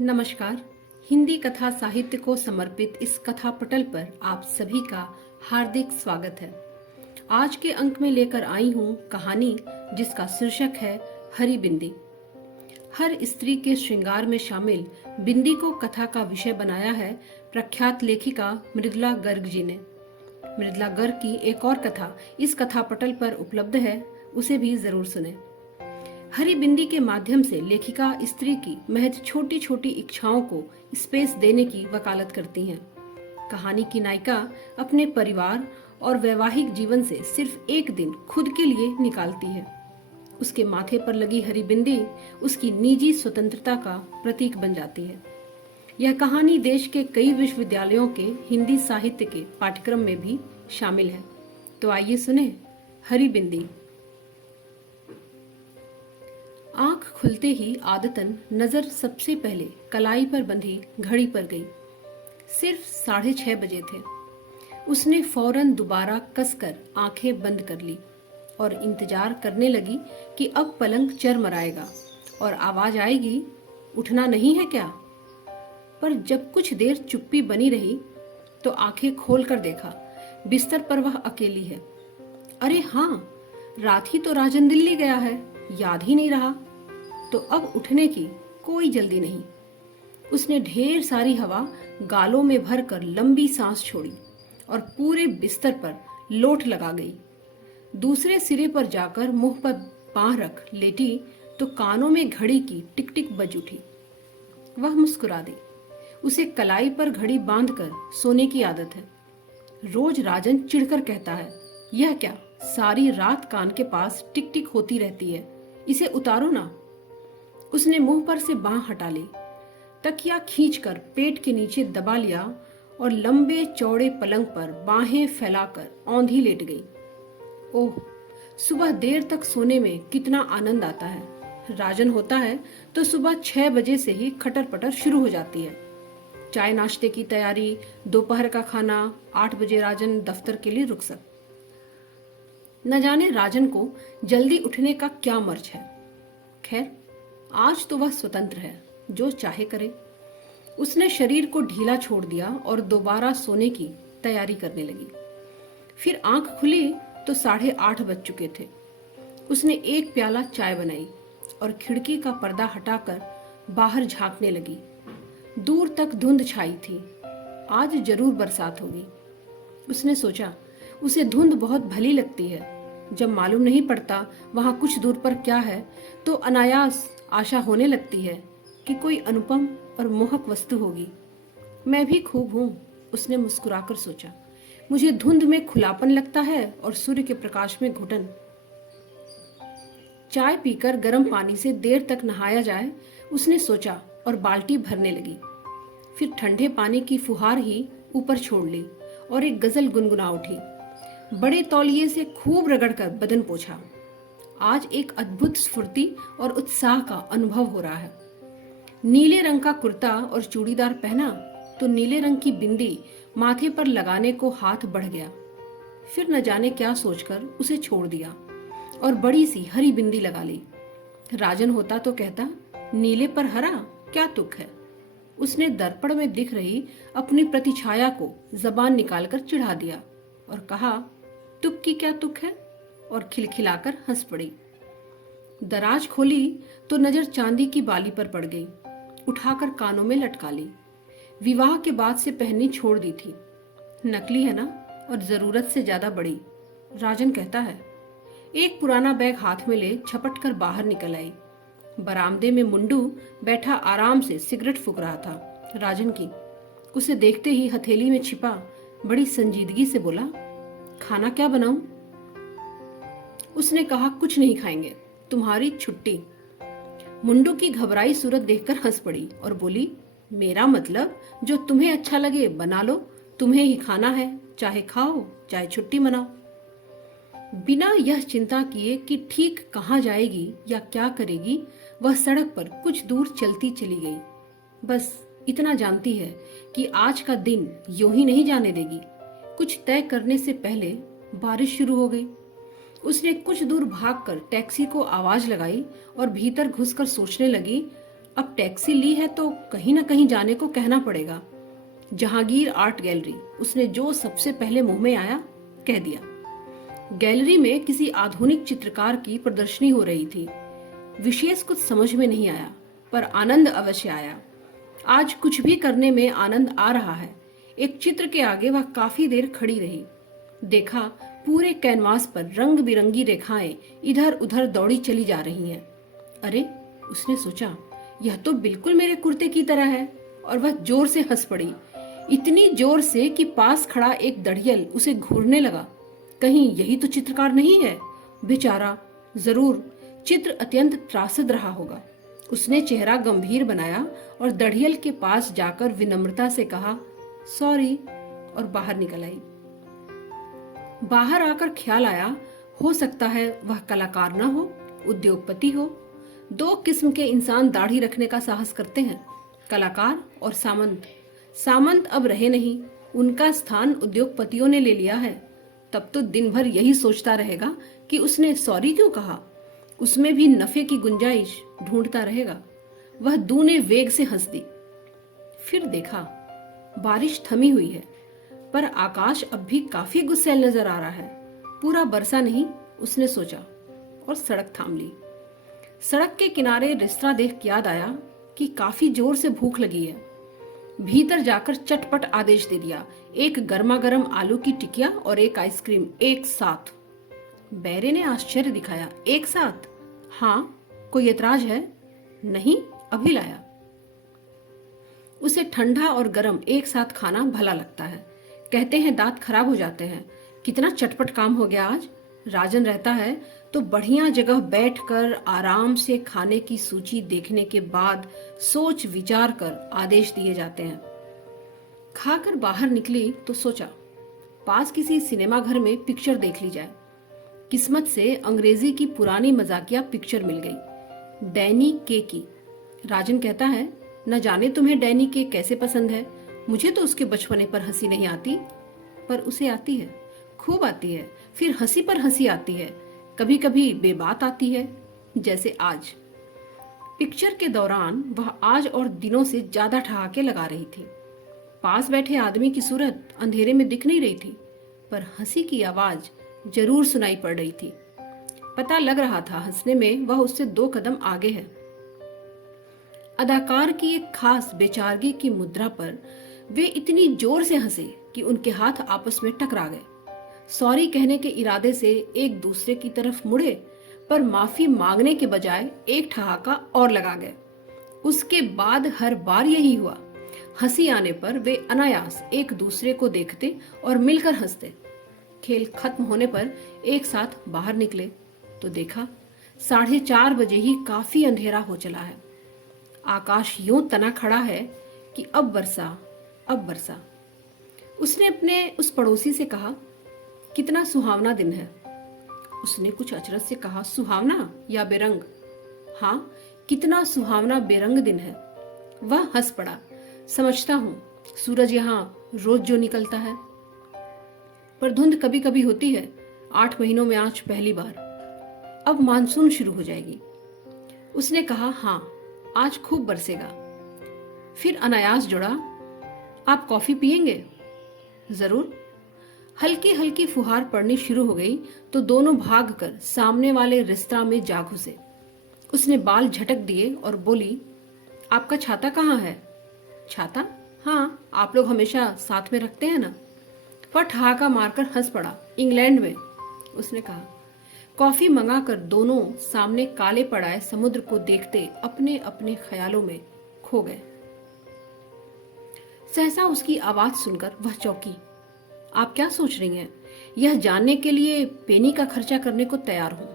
नमस्कार। हिंदी कथा साहित्य को समर्पित इस कथा पटल पर आप सभी का हार्दिक स्वागत है। आज के अंक में लेकर आई हूँ कहानी जिसका शीर्षक है हरी बिंदी। हर स्त्री के श्रृंगार में शामिल बिंदी को कथा का विषय बनाया है प्रख्यात लेखिका मृदुला गर्ग जी ने। मृदुला गर्ग की एक और कथा इस कथा पटल पर उपलब्ध है, उसे भी जरूर सुने। हरी बिंदी के माध्यम से लेखिका स्त्री की महज छोटी छोटी इच्छाओं को स्पेस देने की वकालत करती हैं। कहानी की नायिका अपने परिवार और वैवाहिक जीवन से सिर्फ एक दिन खुद के लिए निकालती है। उसके माथे पर लगी हरी बिंदी उसकी निजी स्वतंत्रता का प्रतीक बन जाती है। यह कहानी देश के कई विश्वविद्यालयों के हिंदी साहित्य के पाठ्यक्रम में भी शामिल है। तो आइए सुने हरी बिंदी। आंख खुलते ही आदतन नजर सबसे पहले कलाई पर बंधी घड़ी पर गई। सिर्फ 6:30 बजे थे। उसने फौरन दोबारा कसकर आंखें बंद कर ली और इंतजार करने लगी कि अब पलंग चरमराएगा और आवाज आएगी, उठना नहीं है क्या? पर जब कुछ देर चुप्पी बनी रही तो आंखें खोलकर देखा, बिस्तर पर वह अकेली है। अरे हाँ, रात ही तो राजन दिल्ली गया है, याद ही नहीं रहा। तो अब उठने की कोई जल्दी नहीं। उसने ढेर सारी हवा गालों में भरकर लंबी सांस छोड़ी और पूरे बिस्तर पर लोट लगा गई। दूसरे सिरे पर जाकर मुंह पर बांह रख लेटी तो कानों में घड़ी की टिक टिक बज उठी। वह मुस्कुरा दी। उसे कलाई पर घड़ी बांधकर सोने की आदत है। रोज राजन चिढ़कर कहता है, यह क्या सारी रात कान के पास टिक टिक होती रहती है, इसे उतारो ना। उसने मुंह पर से बांह हटा ली, तकिया खींचकर पेट के नीचे दबा लिया और लंबे चौड़े पलंग पर बाहें फैलाकर औंधी लेट गई। ओह, सुबह देर तक सोने में कितना आनंद आता है। राजन होता है तो सुबह 6 बजे से ही खटर पटर शुरू हो जाती है। चाय नाश्ते की तैयारी, दोपहर का खाना, 8 बजे राजन दफ्तर के लिए रुखसत। न जाने राजन को जल्दी उठने का क्या मर्ज है। खैर, आज तो वह स्वतंत्र है, जो चाहे करे। उसने शरीर को ढीला छोड़ दिया और दोबारा सोने की तैयारी करने लगी। फिर आंख खुली तो 8:30 बज चुके थे। उसने एक प्याला चाय बनाई और खिड़की का पर्दा हटाकर बाहर झांकने लगी। दूर तक धुंध छाई थी। आज जरूर बरसात होगी। उसने सोचा, उसे धुंध बहुत भली लगती है। जब मालूम नहीं पड़ता वहां कुछ दूर पर क्या है तो अनायास आशा होने लगती है कि कोई अनुपम और मोहक वस्तु होगी। मैं भी खूब हूं, उसने मुस्कुराकर सोचा। मुझे धुंध में खुलापन लगता है और सूर्य के प्रकाश में घुटन। चाय पीकर गर्म पानी से देर तक नहाया जाए, उसने सोचा और बाल्टी भरने लगी। फिर ठंडे पानी की फुहार ही ऊपर छोड़ ली और एक गजल गुनगुना उठी। बड़े तौलिए से खूब रगड़कर बदन पोंछा। आज एक अद्भुत स्फूर्ति और उत्साह का अनुभव हो रहा है। नीले रंग का कुर्ता और चूड़ीदार पहना तो नीले रंग की बिंदी माथे पर लगाने को हाथ बढ़ गया। फिर न जाने क्या सोचकर उसे छोड़ दिया और बड़ी सी हरी बिंदी लगा ली। राजन होता तो कहता, नीले पर हरा क्या तुक है। उसने दर्पण में दिख रही अपनी प्रतिछाया को जबान निकालकर चिढ़ा दिया और कहा, तुक की क्या तुक है, और खिलखिलाकर हंस पड़ी। दराज खोली तो नजर चांदी की बाली पर पड़ गई। उठाकर कानों में लटका ली। विवाह के बाद से पहननी छोड़ दी थी। नकली है ना, और जरूरत से ज्यादा बड़ी, राजन कहता है। एक पुराना बैग हाथ में ले झपट कर बाहर निकल आई। बरामदे में मुंडू बैठा आराम से सिगरेट फूंक रहा था। राजन की उसे देखते ही हथेली में छिपा बड़ी संजीदगी से बोला, खाना क्या बनाऊं? उसने कहा, कुछ नहीं खाएंगे, तुम्हारी छुट्टी। मुंडू की घबराई सूरत देखकर हंस पड़ी और बोली, मेरा मतलब जो तुम्हें अच्छा लगे बना लो, तुम्हें ही खाना है, चाहे खाओ चाहे छुट्टी मनाओ। बिना यह चिंता किए कि ठीक कहाँ जाएगी या क्या करेगी, वह सड़क पर कुछ दूर चलती चली गई। बस इतना जानती है कि आज का दिन यूं ही नहीं जाने देगी। कुछ तय करने से पहले बारिश शुरू हो गई। उसने कुछ दूर भागकर टैक्सी को आवाज लगाई और भीतर घुसकर सोचने लगी, अब टैक्सी ली है तो कहीं ना कहीं जाने को कहना पड़ेगा। जहांगीर आर्ट गैलरी, उसने जो सबसे पहले मुंह में आया कह दिया। गैलरी में किसी आधुनिक चित्रकार की प्रदर्शनी हो रही थी। विशेष कुछ समझ में नहीं आया, पर आनंद अवश्य आया। आज कुछ भी करने में आनंद आ रहा है। एक चित्र के आगे वह काफी देर खड़ी रही। देखा, पूरे कैनवास पर रंग बिरंगी रेखाएं इधर उधर दौड़ी चली जा रही हैं। अरे, उसने सोचा, यह तो बिल्कुल मेरे कुर्ते की तरह है। और वह जोर से हंस पड़ी, इतनी जोर से कि पास खड़ा एक दढ़ियल उसे घूरने लगा। कहीं यही तो चित्रकार नहीं है? बेचारा, जरूर चित्र अत्यंत त्रासद रहा होगा। उसने चेहरा गंभीर बनाया और दढ़ियल के पास जाकर विनम्रता से कहा, सॉरी, और बाहर निकल आई। बाहर आकर ख्याल आया, हो सकता है वह कलाकार ना हो, उद्योगपति हो। दो किस्म के इंसान दाढ़ी रखने का साहस करते हैं, कलाकार और सामंत। सामंत अब रहे नहीं, उनका स्थान उद्योगपतियों ने ले लिया है। तब तो दिन भर यही सोचता रहेगा कि उसने सॉरी क्यों कहा। उसमें भी नफे की गुंजाइश ढूंढता रहेगा। वह दूने वेग से हंस दी। फिर देखा, बारिश थमी हुई है, पर आकाश अब भी काफी गुस्सैल नजर आ रहा है। पूरा बरसा नहीं, उसने सोचा, और सड़क थाम ली। सड़क के किनारे रेस्तरां देख याद आया कि काफी जोर से भूख लगी है। भीतर जाकर चटपट आदेश दे दिया, एक गर्मा गर्म आलू की टिकिया और एक आइसक्रीम एक साथ। बैरे ने आश्चर्य दिखाया, एक साथ? हाँ, कोई एतराज है? नहीं, अभी लाया। उसे ठंडा और गरम एक साथ खाना भला लगता है। कहते हैं दांत खराब हो जाते हैं। कितना चटपट काम हो गया आज। राजन रहता है तो बढ़िया जगह बैठकर आराम से खाने की सूची देखने के बाद सोच विचार कर आदेश दिए जाते हैं। खाकर बाहर निकली तो सोचा, पास किसी सिनेमा घर में पिक्चर देख ली जाए। किस्मत से अंग्रेजी की पुरानी मजाकिया पिक्चर मिल गई, डैनी के की। राजन कहता है, न जाने तुम्हें डैनी के कैसे पसंद है। मुझे तो उसके बचपने पर हंसी नहीं आती, पर उसे आती है, खूब आती है। फिर हंसी पर हंसी आती है, कभी कभी बेबात आती है, जैसे आज। पिक्चर के दौरान वह आज और दिनों से ज्यादा ठहाके लगा रही थी। पास बैठे आदमी की सूरत अंधेरे में दिख नहीं रही थी, पर हंसी की आवाज जरूर सुनाई पड़ रही थी। पता लग रहा था हंसने में वह उससे 2 कदम आगे है। अदाकार की एक खास बेचारगी की मुद्रा पर वे इतनी जोर से हंसे कि उनके हाथ आपस में टकरा गए। सॉरी कहने के इरादे से एक दूसरे की तरफ मुड़े, पर माफी मांगने के बजाय एक ठहाका और लगा गए। उसके बाद हर बार यही हुआ। हंसी आने पर वे अनायास एक दूसरे को देखते और मिलकर हंसते। खेल खत्म होने पर एक साथ बाहर निकले तो देखा 4:30 बजे ही काफी अंधेरा हो चला है। आकाश यूं तना खड़ा है कि अब वर्षा, अब वर्षा। उसने अपने उस पड़ोसी से कहा, कितना सुहावना दिन है। उसने कुछ अचरज से कहा, सुहावना या बेरंग? हाँ, कितना सुहावना बेरंग दिन है। वह हंस पड़ा, समझता हूं, सूरज यहाँ रोज जो निकलता है, पर धुंध कभी कभी होती है। 8 महीनों में आज पहली बार। अब मानसून शुरू हो जाएगी। उसने कहा, हाँ, आज खूब बरसेगा। फिर अनायास जुड़ा, आप कॉफी पिएंगे? जरूर। हल्की हल्की फुहार पड़नी शुरू हो गई तो दोनों भागकर सामने वाले रेस्तरां में जा घुसे। उसने बाल झटक दिए और बोली, आपका छाता कहाँ है? छाता? हाँ, आप लोग हमेशा साथ में रखते हैं ना। वह ठहाका मारकर हंस पड़ा, इंग्लैंड में। उसने कहा। कॉफी मंगाकर दोनों सामने काले पड़ाए समुद्र को देखते अपने अपने ख्यालों में खो गए। सहसा उसकी आवाज सुनकर वह चौंकी। आप क्या सोच रही हैं? यह जानने के लिए पेनी का खर्चा करने को तैयार हूं,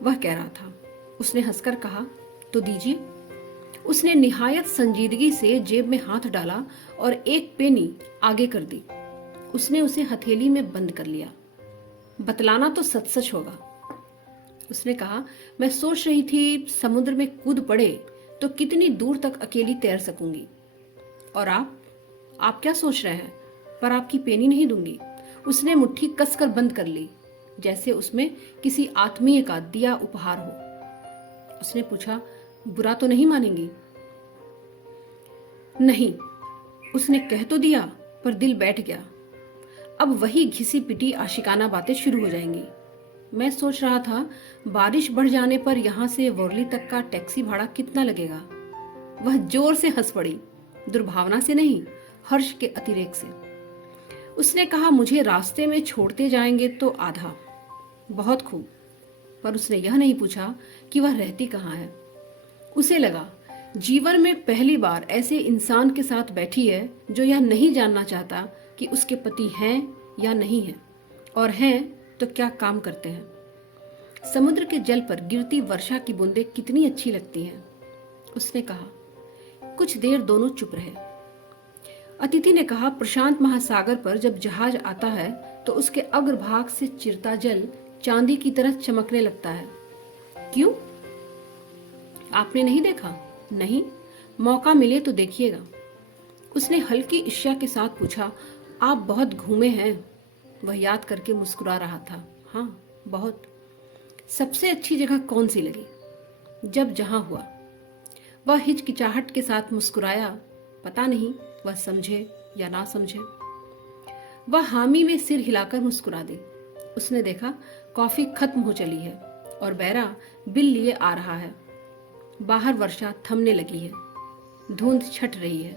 वह कह रहा था। उसने हंसकर कहा, तो दीजिए। उसने निहायत संजीदगी से जेब में हाथ डाला और एक पेनी आगे कर दी। उसने उसे हथेली में बंद कर लिया। बतलाना तो सच सच होगा। उसने कहा, मैं सोच रही थी समुद्र में कूद पड़े तो कितनी दूर तक अकेली तैर सकूंगी। और आप क्या सोच रहे हैं? पर आपकी पेनी नहीं दूंगी। उसने मुट्ठी कसकर बंद कर ली, जैसे उसमें किसी आत्मीय का दिया उपहार हो। उसने पूछा, बुरा तो नहीं मानेंगी? नहीं, उसने कह तो दिया, पर दिल बैठ गया। अब वही घिसी पिटी आशिकाना बातें शुरू हो जाएंगी। मैं सोच रहा था बारिश बढ़ जाने पर यहाँ से वर्ली तक का टैक्सी भाड़ा कितना लगेगा। वह जोर से हंस पड़ी, दुर्भावना से नहीं, हर्ष के अतिरेक से। उसने कहा, मुझे रास्ते में छोड़ते जाएंगे तो आधा। बहुत खूब। पर उसने यह नहीं पूछा कि वह रहती कहाँ है। उसे लगा जीवन में पहली बार ऐसे इंसान के साथ बैठी है जो यह नहीं जानना चाहता कि उसके पति हैं या नहीं हैं, और हैं तो क्या काम करते हैं। समुद्र के जल पर गिरती वर्षा की बूंदें कितनी अच्छी लगती हैं। उसने कहा। कुछ देर दोनों चुप रहे। अतिथि ने कहा, प्रशांत महासागर पर जब जहाज आता है तो उसके अग्रभाग से चिरता जल चांदी की तरह चमकने लगता है। क्यों? आपने नहीं देखा? नहीं, मौका मिले तो देखिएगा। उसने हल्की ईर्ष्या के साथ पूछा, आप बहुत घूमे हैं? वह याद करके मुस्कुरा रहा था। हाँ, बहुत। सबसे अच्छी जगह कौन सी लगी? जब जहां हुआ। वह हिचकिचाहट के साथ मुस्कुराया। पता नहीं वह समझे या ना समझे। वह हामी में सिर हिलाकर मुस्कुरा दी। उसने देखा कॉफी खत्म हो चली है और बैरा बिल लिए आ रहा है। बाहर वर्षा थमने लगी है। धुंध छट रही है।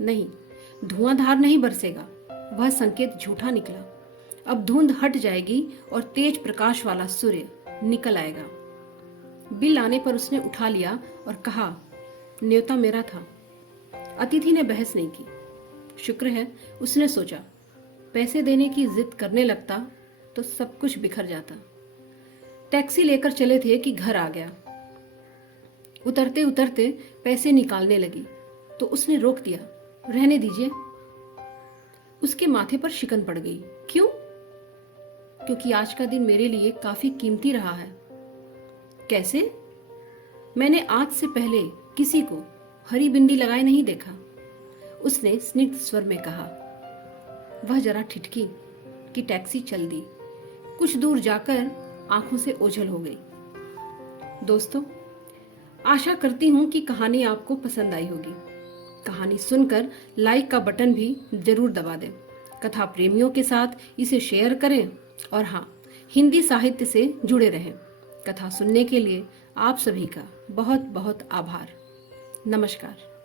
नहीं, धुआंधार नहीं बरसेगा। वह संकेत झूठा निकला। अब धुंध हट जाएगी और तेज प्रकाश वाला सूर्य निकल आएगा। बिल आने पर उसने उठा लिया और कहा, न्योता मेरा था। अतिथि ने बहस नहीं की। शुक्र है, उसने सोचा। पैसे देने की जिद करने लगता तो सब कुछ बिखर जाता। टैक्सी लेकर चले थे कि घर आ गया। उतरते उतरते पैसे निकालने लगी तो उसने रोक दिया। रहने दीजिए। उसके माथे पर शिकन पड़ गई। क्यों? क्योंकि आज का दिन मेरे लिए काफी कीमती रहा है। कैसे? मैंने आज से पहले किसी को हरी बिंदी लगाए नहीं देखा। उसने स्निग्ध स्वर में कहा। वह जरा ठिठकी कि टैक्सी चल दी। कुछ दूर जाकर आंखों से ओझल हो गई। दोस्तों, आशा करती हूं कि कहानी आपको पसंद आई होगी। कहानी सुनकर लाइक का बटन भी जरूर दबा दें। कथा प्रेमियों के साथ इसे शेयर करें और हाँ, हिंदी साहित्य से जुड़े रहें। कथा सुनने के लिए आप सभी का बहुत बहुत आभार। नमस्कार।